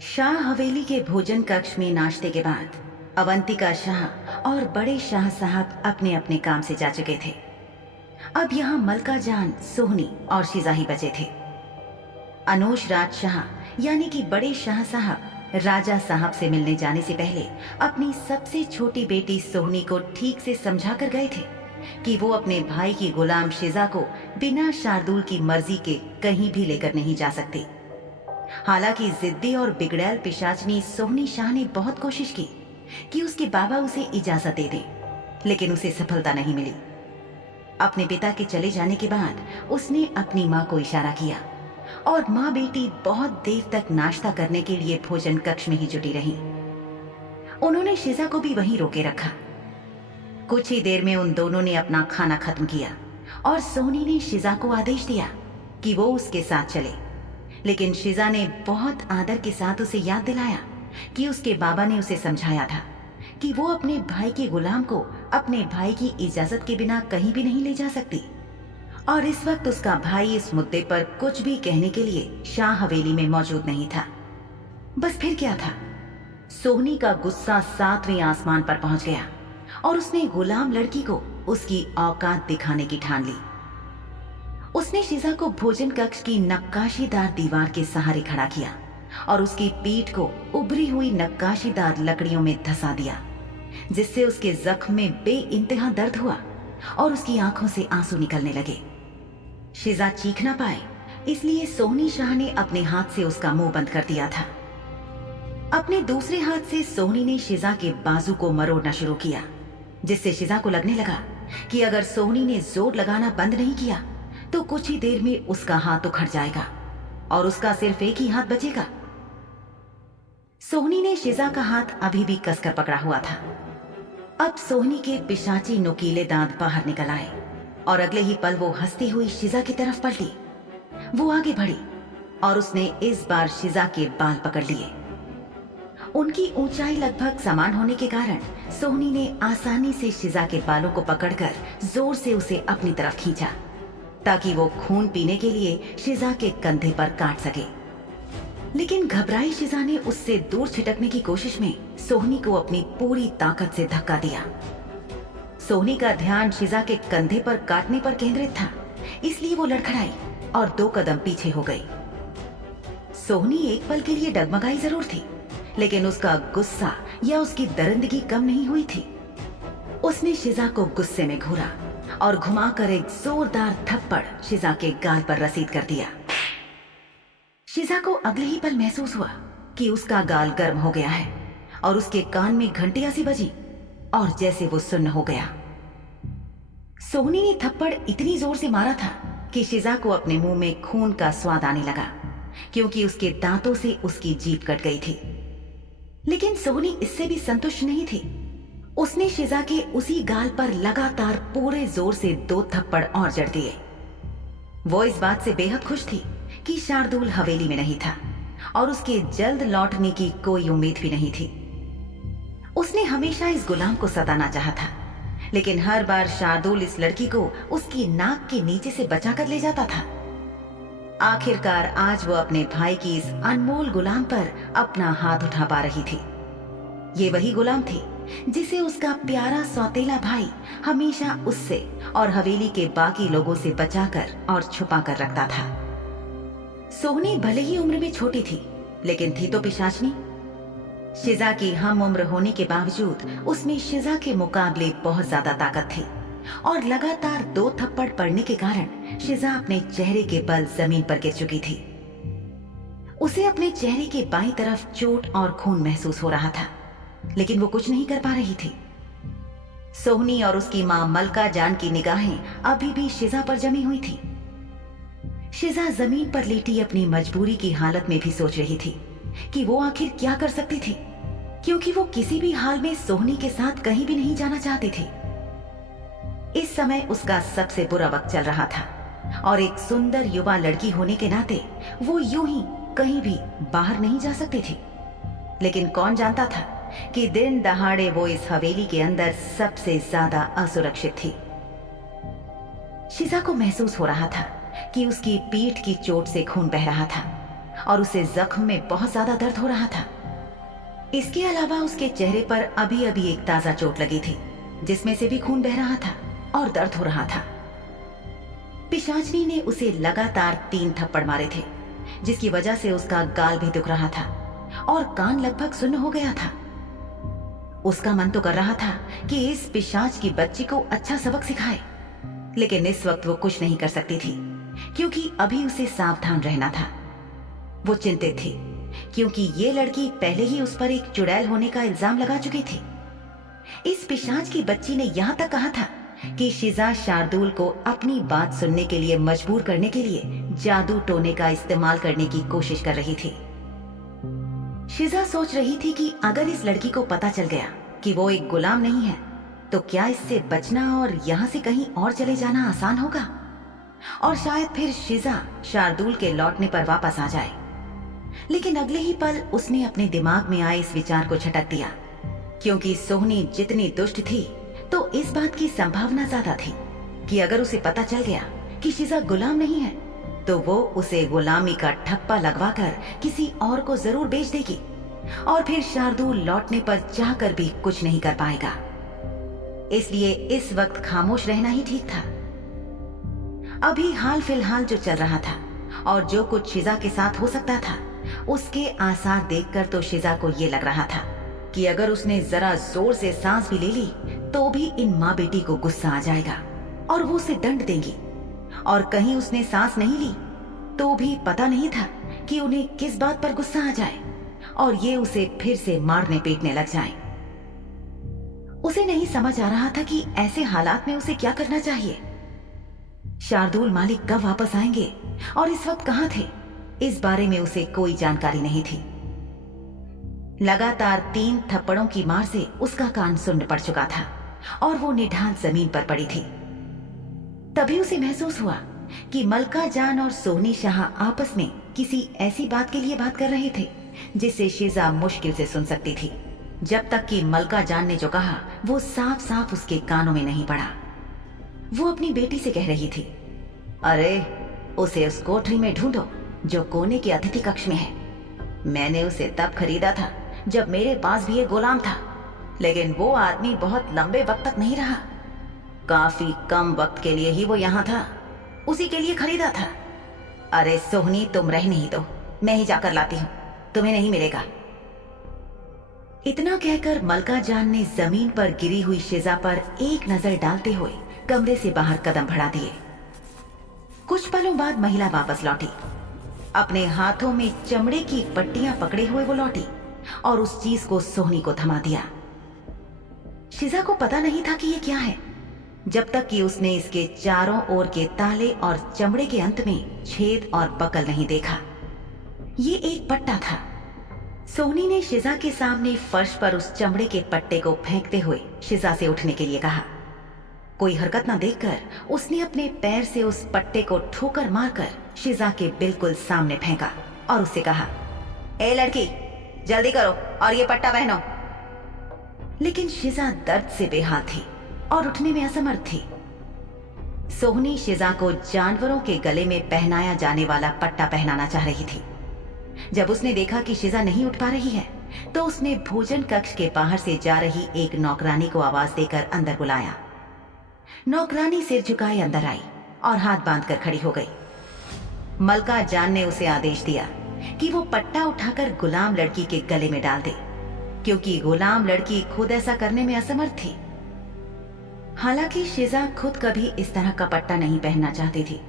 शाह हवेली के भोजन कक्ष में नाश्ते के बाद अवंतिका शाह और बड़े शाह साहब अपने अपने काम से जा चुके थे। अब यहाँ मलका जान, सोहनी और शिजा ही बचे थे। अनूश राज शाह यानी कि बड़े शाह साहब राजा साहब से मिलने जाने से पहले अपनी सबसे छोटी बेटी सोहनी को ठीक से समझा कर गए थे कि वो अपने भाई की गुलाम शिजा को बिना शार्दुल की मर्जी के कहीं भी लेकर नहीं जा सकती। हालांकि जिद्दी और बिगड़ैल पिशाचनी सोहनी शाह ने बहुत कोशिश की कि उसके बाबा उसे इजाजत दे दें, लेकिन उसे सफलता नहीं मिली। अपने पिता के चले जाने के बाद उसने अपनी माँ को इशारा किया और माँ बेटी बहुत देर तक नाश्ता करने के लिए भोजन कक्ष में ही जुटी रही। उन्होंने शिजा को भी वहीं रोके रखा। कुछ ही देर में उन दोनों ने अपना खाना खत्म किया और सोहनी ने शिजा को आदेश दिया कि वो उसके साथ चले, लेकिन शिजा ने बहुत आदर के साथ उसे याद दिलाया कि उसके बाबा ने उसे समझाया था कि वो अपने भाई के गुलाम को अपने भाई की इजाजत के बिना कहीं भी नहीं ले जा सकती, और इस वक्त उसका भाई इस मुद्दे पर कुछ भी कहने के लिए शाह हवेली में मौजूद नहीं था। बस फिर क्या था, सोहनी का गुस्सा 7वें आसमान पर पहुंच गया और उसने गुलाम लड़की को उसकी औकात दिखाने की ठान ली। उसने शिजा को भोजन कक्ष की नक्काशीदार दीवार के सहारे खड़ा किया और उसकी पीठ को उभरी हुई नक्काशीदार लकड़ियों में धंसा दिया, जिससे उसके जख्म में बेइंतहा दर्द हुआ और उसकी आंखों से आंसू निकलने लगे। शिजा चीख ना पाए, इसलिए सोहनी शाह ने अपने हाथ से उसका मुंह बंद कर दिया था। अपने दूसरे हाथ से सोहनी ने शिजा के बाजू को मरोड़ना शुरू किया, जिससे शिजा को लगने लगा कि अगर सोहनी ने जोर लगाना बंद नहीं किया तो कुछ ही देर में उसका हाथ उखड़ जाएगा और उसका सिर्फ एक ही हाथ बचेगा। सोहनी ने शिजा का हाथ अभी भी कसकर पकड़ा हुआ था। अब सोहनी के पिशाची नुकीले दांत बाहर निकल आए और अगले ही पल वो हंसती हुई शिजा की तरफ पलटी। वो आगे बढ़ी और उसने इस बार शिजा के बाल पकड़ लिए। उनकी ऊंचाई लगभग समान होने के कारण सोहनी ने आसानी से शिजा के बालों को पकड़कर जोर से उसे अपनी तरफ खींचा ताकि वो खून पीने के लिए शिजा के कंधे पर काट सके। लेकिन घबराई शिजा ने उससे दूर छिटकने की कोशिश में सोहनी को अपनी पूरी ताकत से धक्का दिया। सोहनी का ध्यान शिजा के कंधे पर काटने पर केंद्रित था, इसलिए वो लड़खड़ाई और 2 कदम पीछे हो गई। सोहनी एक पल के लिए डगमगाई जरूर थी, लेकिन उसका गुस्सा या उसकी दरिंदगी कम नहीं हुई थी। उसने शिजा को गुस्से में घूरा और घुमाकर एक जोरदार थप्पड़ शिजा के गाल पर रसीद कर दिया। शिजा को अगले ही पल महसूस हुआ कि उसका गाल गर्म हो गया है और उसके कान में घंटियां सी बजी और जैसे वो सुन्न हो गया। सोहनी ने थप्पड़ इतनी जोर से मारा था कि शिजा को अपने मुंह में खून का स्वाद आने लगा, क्योंकि उसके दांतों से उसकी जीभ कट गई थी। लेकिन सोहनी इससे भी संतुष्ट नहीं थी। उसने शिजा के उसी गाल पर लगातार पूरे जोर से 2 थप्पड़ और जड़ दिए। वो इस बात से बेहद खुश थी कि शार्दुल हवेली में नहीं था और उसके जल्द लौटने की कोई उम्मीद भी नहीं थी। उसने हमेशा इस गुलाम को सताना चाहा था, लेकिन हर बार शार्दुल इस लड़की को उसकी नाक के नीचे से बचा कर ले जाता था। आखिरकार आज वो अपने भाई की इस अनमोल गुलाम पर अपना हाथ उठा पा रही थी। ये वही गुलाम थी जिसे उसका प्यारा सौतेला भाई हमेशा उससे और हवेली के बाकी लोगों से बचाकर और छुपा कर रखता था। सोहनी भले ही उम्र में छोटी थी, लेकिन थी तो पिशाचनी। शिजा की हम उम्र होने के बावजूद उसमें शिजा के मुकाबले बहुत ज्यादा ताकत थी और लगातार 2 थप्पड़ पड़ने के कारण शिजा अपने चेहरे के बल जमीन पर गिर चुकी थी। उसे अपने चेहरे के बाईं तरफ चोट और खून महसूस हो रहा था, लेकिन वो कुछ नहीं कर पा रही थी। सोहनी और उसकी मां मलका जान की निगाहें अभी भी शिजा पर जमी हुई थी। शिजा जमीन पर लेटी अपनी मजबूरी की हालत में भी सोच रही थी कि वो आखिर क्या कर सकती थी, क्योंकि वो किसी भी हाल में सोहनी के साथ कहीं भी नहीं जाना चाहती थी। इस समय उसका सबसे बुरा वक्त चल रहा था और एक सुंदर युवा लड़की होने के नाते वो यूं ही कहीं भी बाहर नहीं जा सकती थी। लेकिन कौन जानता था कि दिन दहाड़े वो इस हवेली के अंदर सबसे ज्यादा असुरक्षित थी। शिजा को महसूस हो रहा था कि उसकी पीठ की चोट से खून बह रहा था और उसे जख्म में बहुत ज्यादा दर्द हो रहा था। इसके अलावा उसके चेहरे पर अभी अभी एक ताजा चोट लगी थी, जिसमें से भी खून बह रहा था और दर्द हो रहा था। पिशाचनी ने उसे लगातार 3 थप्पड़ मारे थे, जिसकी वजह से उसका गाल भी दुख रहा था और कान लगभग सुन्न हो गया था। उसका मन तो कर रहा था कि इस पिशाच की बच्ची को अच्छा सबक सिखाए, लेकिन इस वक्त वो कुछ नहीं कर सकती थी, क्योंकि अभी उसे सावधान रहना था। वो चिंतित थी, क्योंकि ये लड़की पहले ही उस पर एक चुड़ैल होने का इल्जाम लगा चुकी थी। इस पिशाच की बच्ची ने यहां तक कहा था कि शिजा शार्दुल को अपनी बात सुनने के लिए मजबूर करने के लिए जादू टोने का इस्तेमाल करने की कोशिश कर रही थी। शिजा सोच रही थी कि अगर इस लड़की को पता चल गया कि वो एक गुलाम नहीं है, तो क्या इससे बचना और यहाँ से कहीं और चले जाना आसान होगा, और शायद फिर शिजा शार्दुल के लौटने पर वापस आ जाए। लेकिन अगले ही पल उसने अपने दिमाग में आए इस विचार को झटक दिया, क्योंकि सोहनी जितनी दुष्ट थी, तो इस बात की संभावना ज्यादा थी कि अगर उसे पता चल गया कि शिजा गुलाम नहीं है, तो वो उसे गुलामी का ठप्पा लगवाकर किसी और को जरूर बेच देगी, और फिर शार्दुल लौटने पर चाहकर भी कुछ नहीं कर पाएगा। इसलिए इस वक्त खामोश रहना ही ठीक था। अभी हाल फिलहाल जो चल रहा था और जो कुछ शिजा के साथ हो सकता था, उसके आसार देखकर तो शिजा को ये लग रहा था कि अगर उसने जरा जोर से सांस भी ले ली, तो भी इन माँ बेटी को गुस्सा आ जाएगा और वो उसे दंड देंगी। और कहीं उसने सांस नहीं ली, तो भी पता नहीं था कि उन्हें किस बात पर गुस्सा आ जाए और ये उसे फिर से मारने पीटने लग जाए। उसे नहीं समझ आ रहा था कि ऐसे हालात में उसे क्या करना चाहिए। शार्दुल मालिक कब वापस आएंगे और इस वक्त कहां थे, इस बारे में उसे कोई जानकारी नहीं थी। लगातार 3 थप्पड़ों की मार से उसका कान सुन्न पड़ चुका था और वो निढाल जमीन पर पड़ी थी। तभी उसे महसूस हुआ कि मलका जान और सोहनी शाह आपस में किसी ऐसी बात के लिए बात कर रहे थे जिसे शिजा मुश्किल से सुन सकती थी, जब तक कि मलका जान ने जो कहा वो साफ साफ उसके कानों में नहीं पड़ा। वो अपनी बेटी से कह रही थी, अरे उसे उस कोठरी में ढूंढो जो कोने के अतिथि कक्ष में है। मैंने उसे तब खरीदा था जब मेरे पास भी एक गुलाम था, लेकिन वो आदमी बहुत लंबे वक्त तक नहीं रहा। काफी कम वक्त के लिए ही वो यहाँ था, उसी के लिए खरीदा था। अरे सोहनी, तुम रहने ही दो, मैं ही जाकर लाती हूँ, तुम्हें नहीं मिलेगा। इतना कहकर मलका जान ने जमीन पर गिरी हुई शिजा पर एक नजर डालते हुए कमरे से बाहर कदम बढ़ा दिए। कुछ पलों बाद महिला वापस लौटी। अपने हाथों में चमड़े की पट्टियां पकड़े हुए वो लौटी और उस चीज को सोहनी को थमा दिया। शिजा को पता नहीं था कि ये क्या है, जब तक कि उसने इसके चारों ओर के ताले और चमड़े के अंत में छेद और पकल नहीं देखा। ये एक पट्टा था। सोहनी ने शिजा के सामने फर्श पर उस चमड़े के पट्टे को फेंकते हुए शिजा से उठने के लिए कहा। कोई हरकत न देखकर उसने अपने पैर से उस पट्टे को ठोकर मारकर शिजा के बिल्कुल सामने फेंका और उससे कहा, ए लड़की, जल्दी करो और ये पट्टा पहनो। लेकिन शिजा दर्द से बेहाल थी और उठने में असमर्थ थी। सोहनी शिजा को जानवरों के गले में पहनाया जाने वाला पट्टा पहनाना चाह रही थी। जब उसने देखा कि शिजा नहीं उठ पा रही है, तो उसने भोजन कक्ष के बाहर से जा रही एक नौकरानी को आवाज देकर अंदर बुलाया। नौकरानी सिर झुकाए अंदर आई और हाथ बांधकर खड़ी हो गई। मलका जान ने उसे आदेश दिया कि वो पट्टा उठाकर गुलाम लड़की के गले में डाल दे, क्योंकि गुलाम लड़की खुद ऐसा करने में असमर्थ थी। हालांकि शिजा खुद कभी इस तरह का पट्टा नहीं पहनना चाहती थी,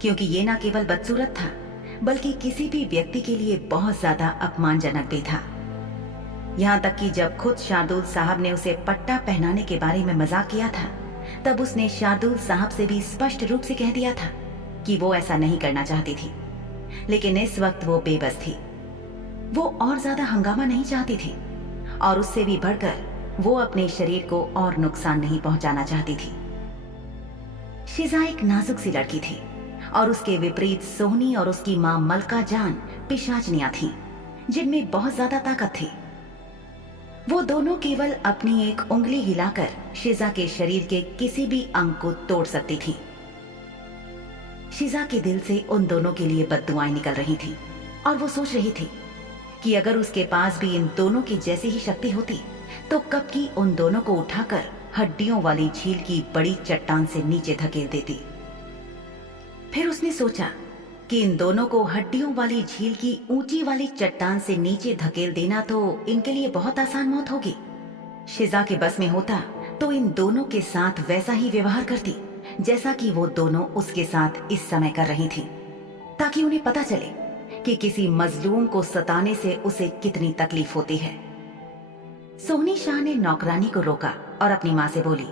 क्योंकि ये न केवल बदसूरत था, बल्कि किसी भी व्यक्ति के लिए बहुत ज्यादा अपमानजनक भी था। यहाँ तक कि जब खुद शार्दुल साहब ने उसे पट्टा पहनाने के बारे में मजाक किया था, तब उसने शार्दुल साहब से भी स्पष्ट रूप से कह दिया था कि वो ऐसा नहीं करना चाहती थी। लेकिन इस वक्त वो बेबस थी। वो और ज्यादा हंगामा नहीं चाहती थी और उससे भी बढ़कर वो अपने शरीर को और नुकसान नहीं पहुंचाना चाहती थी। शिजा एक नाजुक सी लड़की थी और उसके विपरीत सोहनी और उसकी मां मलका जान पिशाचनियां थीं, जिनमें बहुत ज्यादा ताकत थी। वो दोनों केवल अपनी एक उंगली हिलाकर शिजा के शरीर के किसी भी अंग को तोड़ सकती थी। शिजा के दिल से उन दोनों के लिए बद्दुआएं निकल रही थी और वो सोच रही थी कि अगर उसके पास भी इन दोनों की जैसी ही शक्ति होती तो कब की उन दोनों को उठाकर हड्डियों वाली झील की बड़ी चट्टान से नीचे धकेल देती। फिर उसने सोचा कि इन दोनों को हड्डियों वाली झील की ऊंची वाली चट्टान से नीचे धकेल देना तो इनके लिए बहुत आसान मौत होगी। शिजा के बस में होता तो इन दोनों के साथ वैसा ही व्यवहार करती जैसा कि वो दोनों उसके साथ इस समय कर रही थी, ताकि उन्हें पता चले कि किसी मजलूम को सताने से उसे कितनी तकलीफ होती है। सोहनी शाह ने नौकरानी को रोका और अपनी माँ से बोली,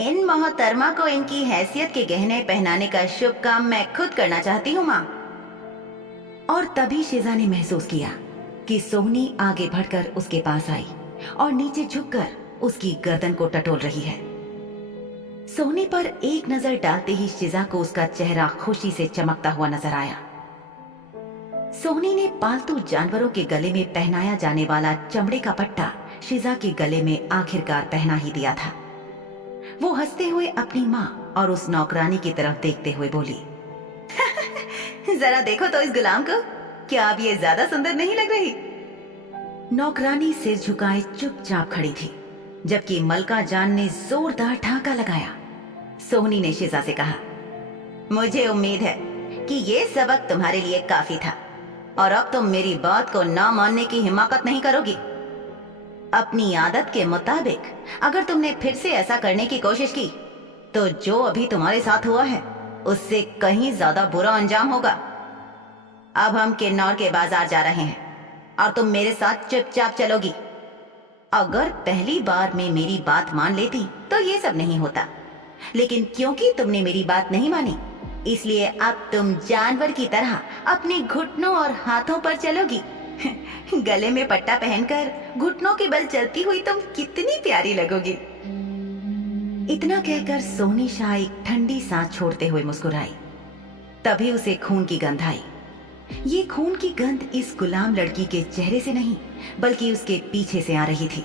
इन मोहतरमा को इनकी हैसियत के गहने पहनाने का शुभ काम मैं खुद करना चाहती हूँ माँ। और तभी शिजा ने महसूस किया कि सोहनी आगे बढ़कर उसके पास आई और नीचे झुककर उसकी गर्दन को टटोल रही है। सोहनी पर एक नजर डालते ही शिजा को उसका चेहरा खुशी से चमकता हुआ नजर आया। सोहनी ने पालतू जानवरों के गले में पहनाया जाने वाला चमड़े का पट्टा शिजा के गले में आखिरकार पहना ही दिया था। वो हंसते हुए अपनी माँ और उस नौकरानी की तरफ देखते हुए बोली, जरा देखो तो इस गुलाम को, क्या अब ये ज्यादा सुंदर नहीं लग रही? नौकरानी सिर झुकाए चुपचाप खड़ी थी, जबकि मलका जान ने जोरदार ठाका लगाया। सोहनी ने शिजा से कहा, मुझे उम्मीद है कि ये सबक तुम्हारे लिए काफी था और अब तुम मेरी बात को ना मानने की हिम्मत नहीं करोगी। अपनी आदत के मुताबिक अगर तुमने फिर से ऐसा करने की कोशिश की तो जो अभी तुम्हारे साथ हुआ है उससे कहीं ज्यादा बुरा अंजाम होगा। अब हम किन्नौर के बाजार जा रहे हैं और तुम मेरे साथ चुपचाप चलोगी। अगर पहली बार में मेरी बात मान लेती तो ये सब नहीं होता, लेकिन क्योंकि तुमने मेरी बात नहीं मानी इसलिए अब तुम जानवर की तरह अपने घुटनों और हाथों पर चलोगी। गले में पट्टा पहनकर घुटनों के बल चलती हुई तुम कितनी प्यारी लगोगी। इतना कहकर सोहनी शाह एक ठंडी सांस छोड़ते हुए मुस्कुराई। तभी उसे खून की गंध आई। ये खून की गंध इस गुलाम लड़की के चेहरे से नहीं बल्कि उसके पीछे से आ रही थी।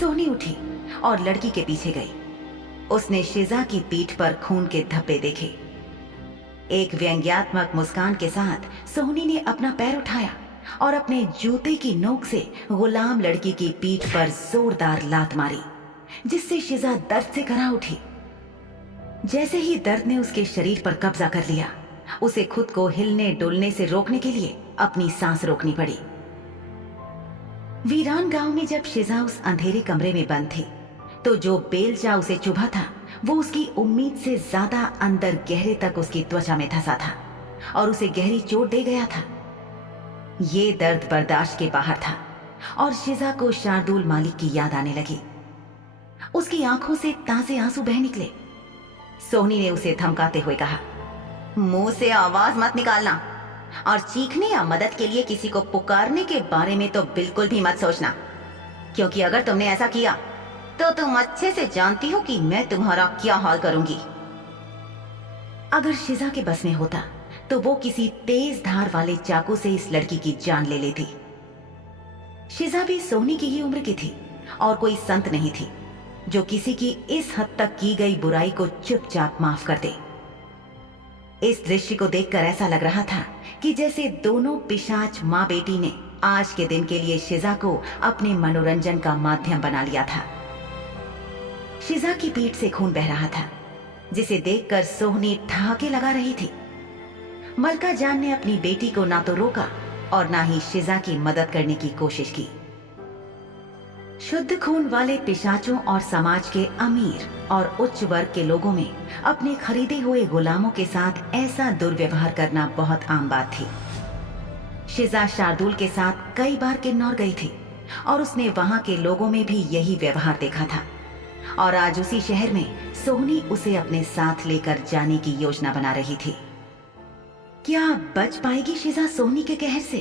सोहनी उठी और लड़की के पीछे गई। उसने शिजा की पीठ पर खून के धब्बे देखे। एक व्यंग्यात्मक मुस्कान के साथ सोहनी ने अपना पैर उठाया और अपने जूते की नोक से गुलाम लड़की की पीठ पर जोरदार लात मारी, जिससे शिजा दर्द से कराह उठी। जैसे ही दर्द ने उसके शरीर पर कब्जा कर लिया, उसे खुद को हिलने डुलने से रोकने के लिए अपनी सांस रोकनी पड़ी। वीरान गांव में जब शिजा उस अंधेरे कमरे में बंद थी तो जो बेलचा उसे चुभा था वो उसकी उम्मीद से ज्यादा अंदर गहरे तक उसकी त्वचा में धंसा था और उसे गहरी चोट दे गया था। ये दर्द बर्दाश्त के बाहर था और शिजा को शार्दुल मालिक की याद आने लगी। उसकी आंखों से ताजे आंसू बह निकले। सोहनी ने उसे धमकाते हुए कहा, मुंह से आवाज मत निकालना और चीखने या मदद के लिए किसी को पुकारने के बारे में तो बिल्कुल भी मत सोचना, क्योंकि अगर तुमने ऐसा किया तो तुम अच्छे से जानती हो कि मैं तुम्हारा क्या हाल करूंगी। अगर शिजा के बस में होता तो वो किसी तेज धार वाले चाकू से इस लड़की की जान ले लेती। शिजा भी सोहनी की ही उम्र की थी और कोई संत नहीं थी जो किसी की इस हद तक की गई बुराई को चुपचाप माफ कर दे। इस दृश्य को देखकर ऐसा लग रहा था कि जैसे दोनों पिशाच माँ बेटी ने आज के दिन के लिए शिजा को अपने मनोरंजन का माध्यम बना लिया था। शिजा की पीठ से खून बह रहा था, जिसे देखकर सोहनी ठहाके लगा रही थी। मलका जान ने अपनी बेटी को ना तो रोका और ना ही शिजा की मदद करने की कोशिश की। शुद्ध खून वाले पिशाचों और समाज के अमीर और उच्च वर्ग के लोगों में अपने खरीदे हुए गुलामों के साथ ऐसा दुर्व्यवहार करना बहुत आम बात थी। शिजा शार्दुल के साथ कई बार किन्नौर गई थी और उसने वहां के लोगों में भी यही व्यवहार देखा था और आज उसी शहर में सोहनी उसे अपने साथ लेकर जाने की योजना बना रही थी। क्या बच पाएगी शिजा सोहनी के कहर से?